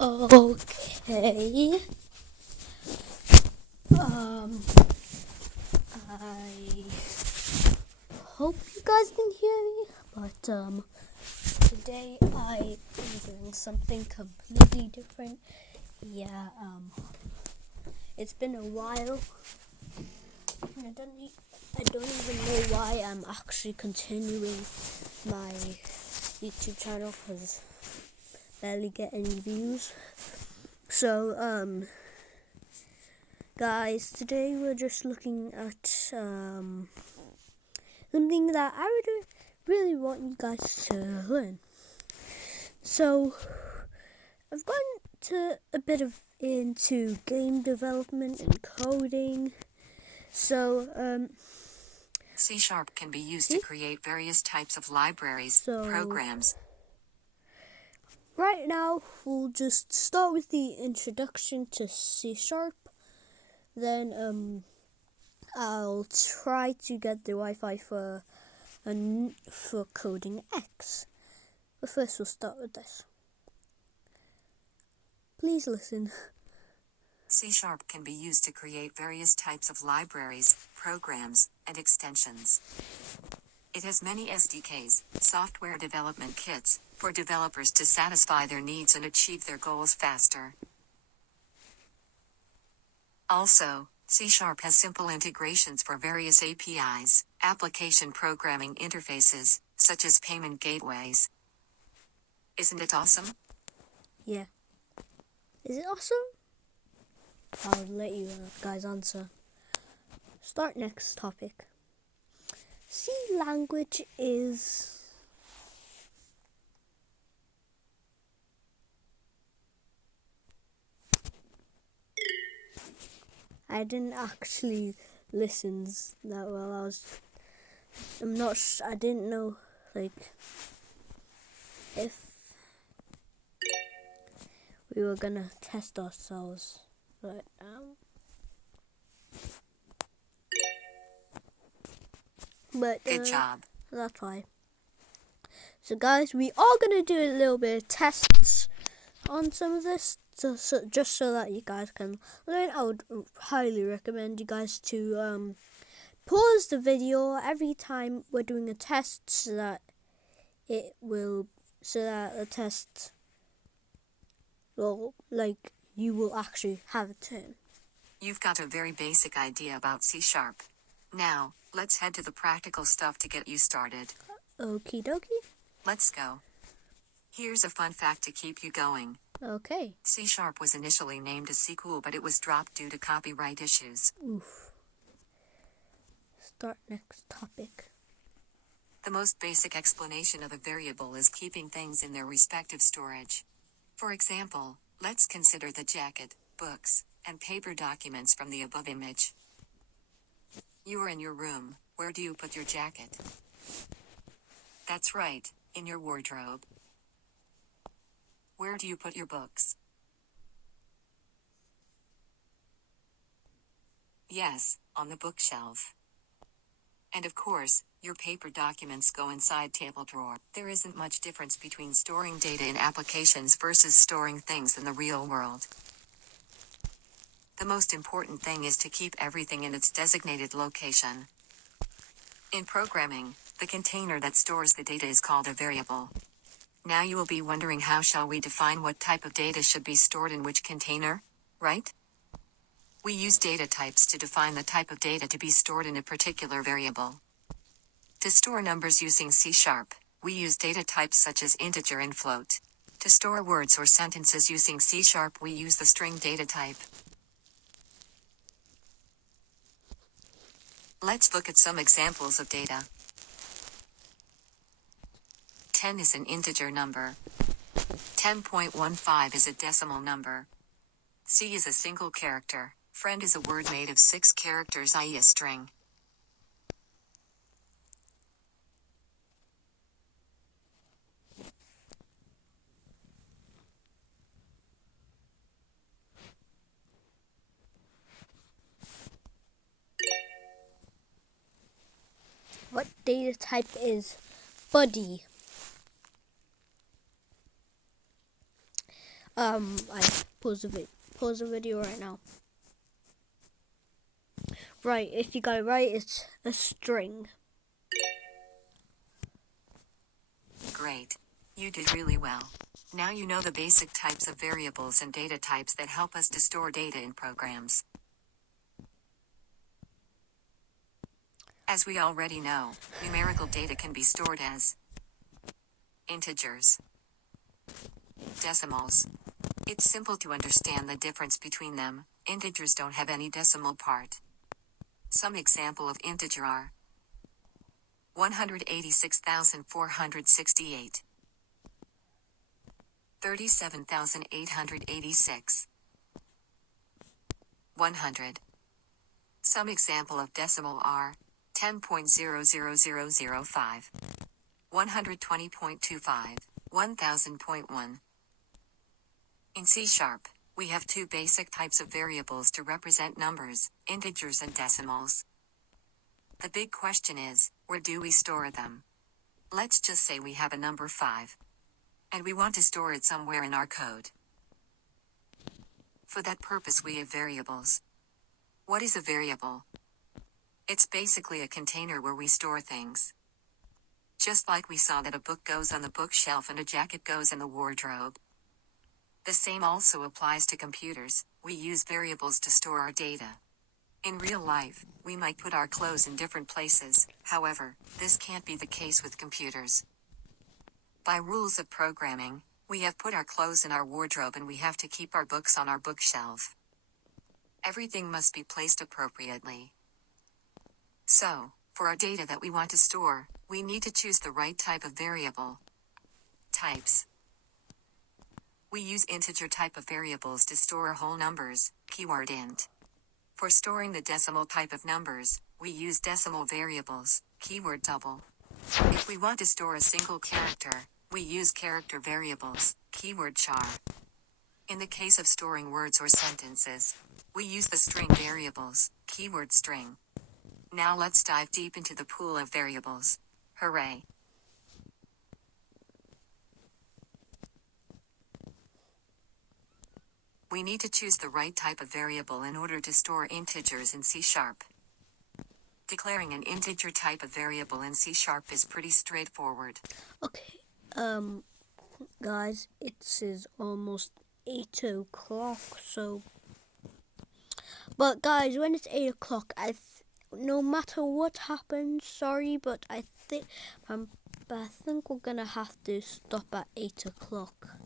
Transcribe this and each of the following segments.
Okay. I hope you guys can hear me, but today I am doing something completely different. Yeah, it's been a while. I don't even know why I'm actually continuing my YouTube channel because barely get any views. So, guys, today we're just looking at something that I would really want you guys to learn. So, I've gone to a bit of into game development and coding. So, C# can be used to create various types of libraries, programs. Right now, we'll just start with the introduction to C#. Then, I'll try to get the Wi-Fi for Coding X. But first, we'll start with this. Please listen. C# can be used to create various types of libraries, programs, and extensions. It has many SDKs, software development kits, for developers to satisfy their needs and achieve their goals faster. Also, C# has simple integrations for various APIs, application programming interfaces, such as payment gateways. Isn't it awesome? Yeah. Is it awesome? I'll let you guys answer. Start next topic. C language is... I didn't actually listen that well. I didn't know, if we were gonna test ourselves right now. But good job. That's why. So guys, we are gonna do a little bit of tests on some of this, just so that you guys can learn. I would highly recommend you guys to pause the video every time we're doing a test, so that the test will, you will actually have a turn. You've got a very basic idea about C#. Now, let's head to the practical stuff to get you started. Okie dokie. Let's go. Here's a fun fact to keep you going. Okay. C# was initially named as C-Cool, but it was dropped due to copyright issues. Oof. Start next topic. The most basic explanation of a variable is keeping things in their respective storage. For example, let's consider the jacket, books, and paper documents from the above image. You are in your room. Where do you put your jacket? That's right, in your wardrobe. Where do you put your books? Yes, on the bookshelf. And of course, your paper documents go inside table drawer. There isn't much difference between storing data in applications versus storing things in the real world. The most important thing is to keep everything in its designated location. In programming, the container that stores the data is called a variable. Now you will be wondering, how shall we define what type of data should be stored in which container, right? We use data types to define the type of data to be stored in a particular variable. To store numbers using C#, we use data types such as integer and float. To store words or sentences using C#, we use the string data type. Let's look at some examples of data. 10 is an integer number. 10.15 is a decimal number. C is a single character. Friend is a word made of 6 characters, i.e. a string. What data type is buddy? I pause the video right now. Right, if you got it right, it's a string. Great. You did really well. Now you know the basic types of variables and data types that help us to store data in programs. As we already know, numerical data can be stored as integers, decimals. It's simple to understand the difference between them. Integers don't have any decimal part. Some example of integer are 186,468, 37,886, 100. Some example of decimal are 10.00005, 120.25, 1000.1. In C#, we have two basic types of variables to represent numbers, integers and decimals. The big question is, where do we store them? Let's just say we have a number 5. And we want to store it somewhere in our code. For that purpose we have variables. What is a variable? It's basically a container where we store things. Just like we saw that a book goes on the bookshelf and a jacket goes in the wardrobe. The same also applies to computers. We use variables to store our data. In real life, we might put our clothes in different places. However, this can't be the case with computers. By rules of programming, we have put our clothes in our wardrobe and we have to keep our books on our bookshelf. Everything must be placed appropriately. So, for our data that we want to store, we need to choose the right type of variable. Types. We use integer type of variables to store whole numbers, keyword int. For storing the decimal type of numbers, we use decimal variables, keyword double. If we want to store a single character, we use character variables, keyword char. In the case of storing words or sentences, we use the string variables, keyword string. Now let's dive deep into the pool of variables. Hooray! We need to choose the right type of variable in order to store integers in C#. Declaring an integer type of variable in C# is pretty straightforward. Okay, guys, it is almost 8 o'clock, so... But guys, when it's 8 o'clock, no matter what happens, sorry, but I think we're gonna have to stop at 8 o'clock.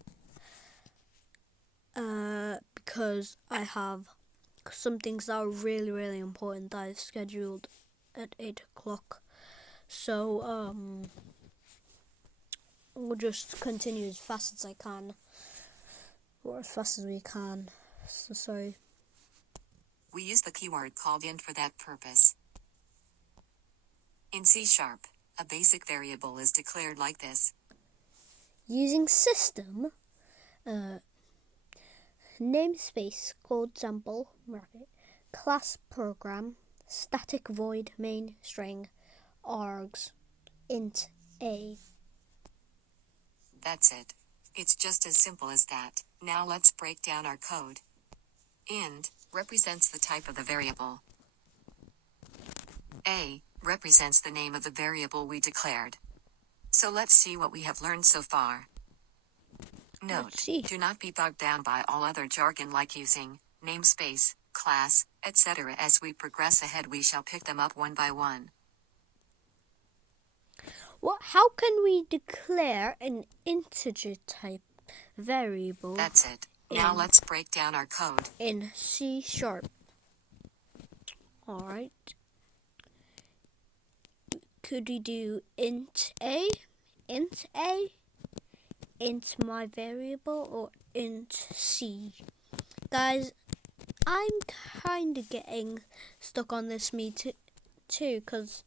Because I have some things that are really, really important that I've scheduled at 8 o'clock. So, we'll just continue as fast as I can. Or as fast as we can. So, sorry. We use the keyword called int for that purpose. In C#, a basic variable is declared like this. Using system, namespace, code sample, bracket, class program, static void main string, args, int a. That's it. It's just as simple as that. Now let's break down our code. Int represents the type of the variable. A represents the name of the variable we declared. So let's see what we have learned so far. Note, do not be bogged down by all other jargon like using namespace, class, etc. As we progress ahead we shall pick them up one by one. How can we declare an integer type variable? That's it. Now let's break down our code. In C#. Alright. Could we do int a, int my variable, or int c? Guys, I'm kind of getting stuck on this too, because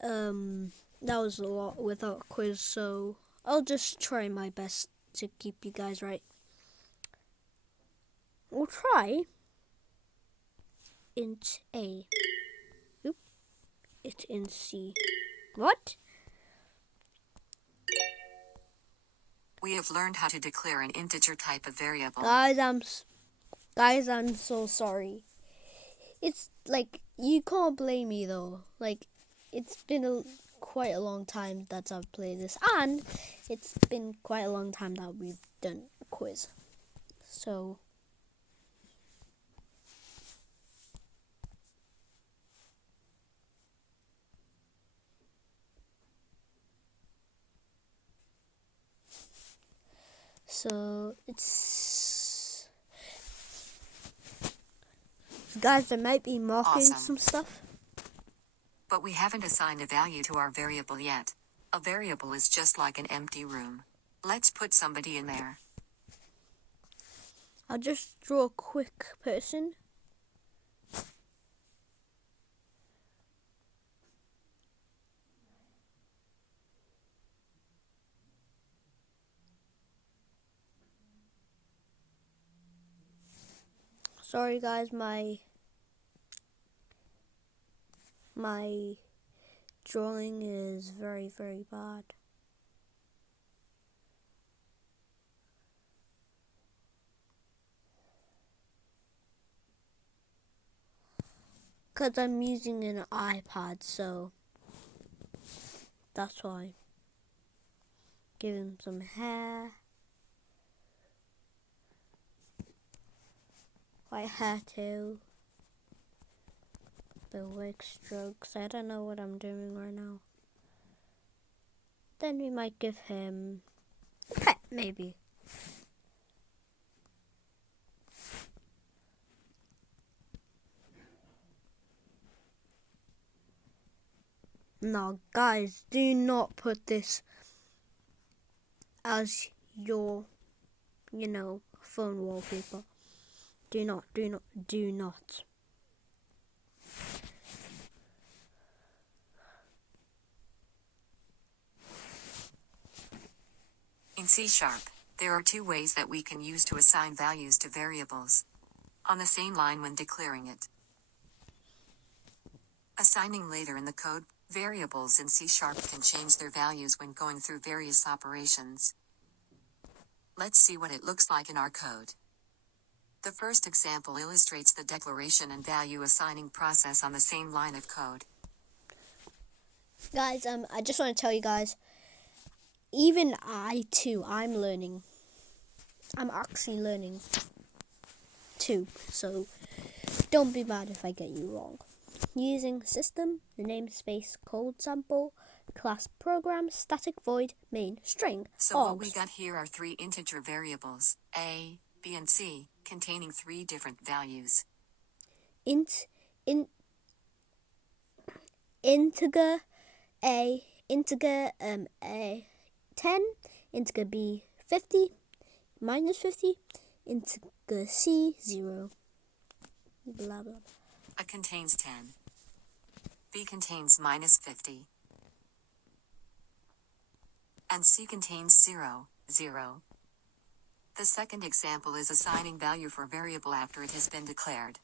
that was a lot without a quiz, so I'll just try my best to keep you guys right. We'll try int a. Oop, it's in C. What? We have learned how to declare an integer type of variable. Guys, I'm so sorry. It's like, you can't blame me though. Like, it's been quite a long time that I've played this, and it's been quite a long time that we've done a quiz. So it's, guys, I might be marking Awesome. some stuff. But we haven't assigned a value to our variable yet. A variable is just like an empty room. Let's put somebody in there. I'll just draw a quick person. Sorry guys, my drawing is very, very bad. Because I'm using an iPad, so that's why. Give him some hair. White hair too. The wig strokes. I don't know what I'm doing right now. Then we might give him a pet, maybe. No, guys, do not put this as your, phone wallpaper. Do not. In C#, there are two ways that we can use to assign values to variables. On the same line when declaring it. Assigning later in the code, variables in C# can change their values when going through various operations. Let's see what it looks like in our code. The first example illustrates the declaration and value assigning process on the same line of code. Guys, I just want to tell you guys, even I'm learning. I'm actually learning too, so don't be mad if I get you wrong. Using system, the namespace, code sample, class program, static void, main, string, So args. what we got here are three integer variables, A, B, and C, containing three different values. Integer A, integer A 10, integer B 50, minus 50, integer C 0. Blah blah blah. A contains 10. B contains minus 50. And C contains 0, 0. The second example is assigning value for variable after it has been declared.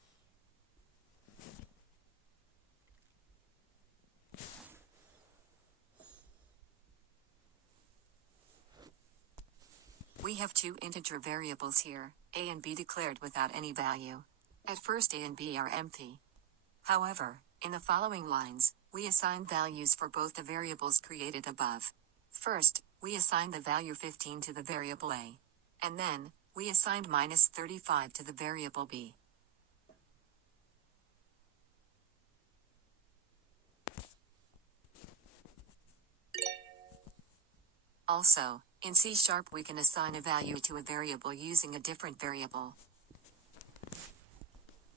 We have two integer variables here, A and B declared without any value. At first A and B are empty. However, in the following lines, we assign values for both the variables created above. First, we assign the value 15 to the variable A. And then, we assigned minus 35 to the variable B. Also, in C# we can assign a value to a variable using a different variable.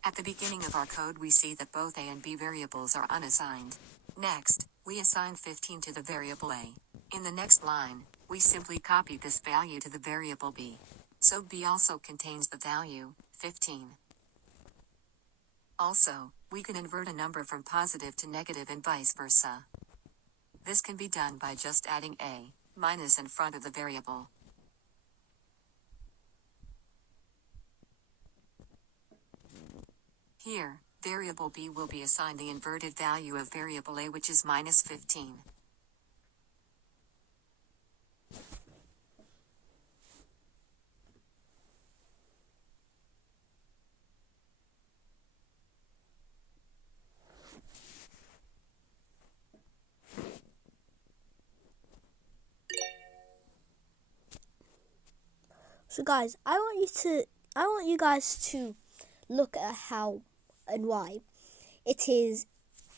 At the beginning of our code we see that both A and B variables are unassigned. Next, we assign 15 to the variable A. In the next line, we simply copy this value to the variable B. So B also contains the value, 15. Also, we can invert a number from positive to negative and vice versa. This can be done by just adding a minus in front of the variable. Here, variable B will be assigned the inverted value of variable A, which is minus 15. So guys, I want you guys to look at how and why it is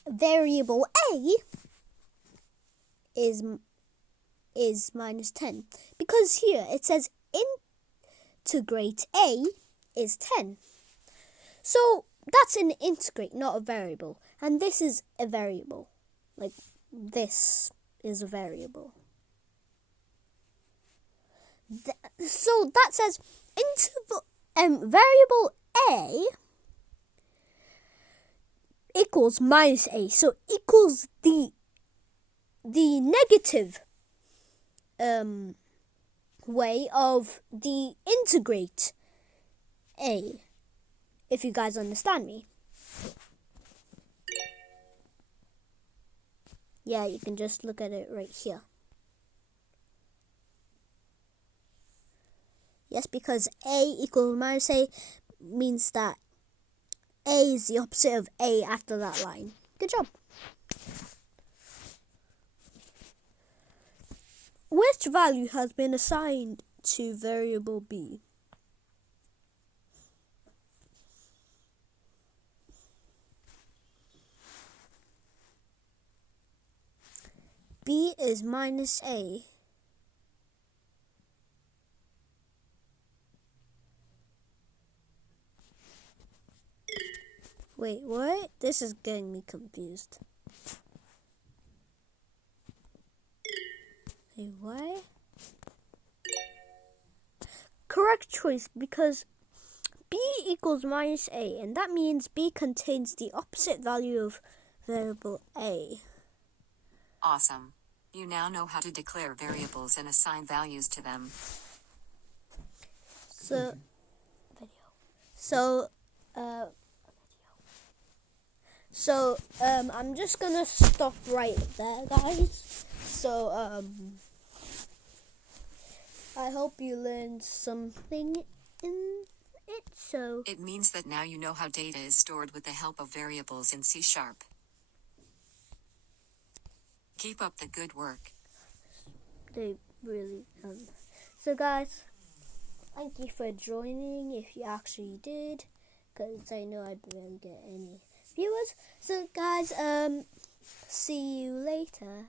variable a is minus 10, because here it says integrate a is 10. So that's an integrate, not a variable, and this is a variable. Like this is a variable. So that says variable a equals minus a, so equals the negative way of the integrate a, if you guys understand me. Yeah, you can just look at it right here. Yes, because a equals minus a means that a is the opposite of a after that line. Good job. Which value has been assigned to variable b? B is minus a. Wait, what? This is getting me confused. Wait, what? Correct choice, because b equals minus a, and that means b contains the opposite value of variable a. Awesome. You now know how to declare variables and assign values to them. I'm just gonna stop right there, guys. I hope you learned something in it. So It means that now you know how data is stored with the help of variables in C#. Keep up the good work. they really So guys, thank you for joining if you actually did, because I know I barely get any viewers. So guys, see you later.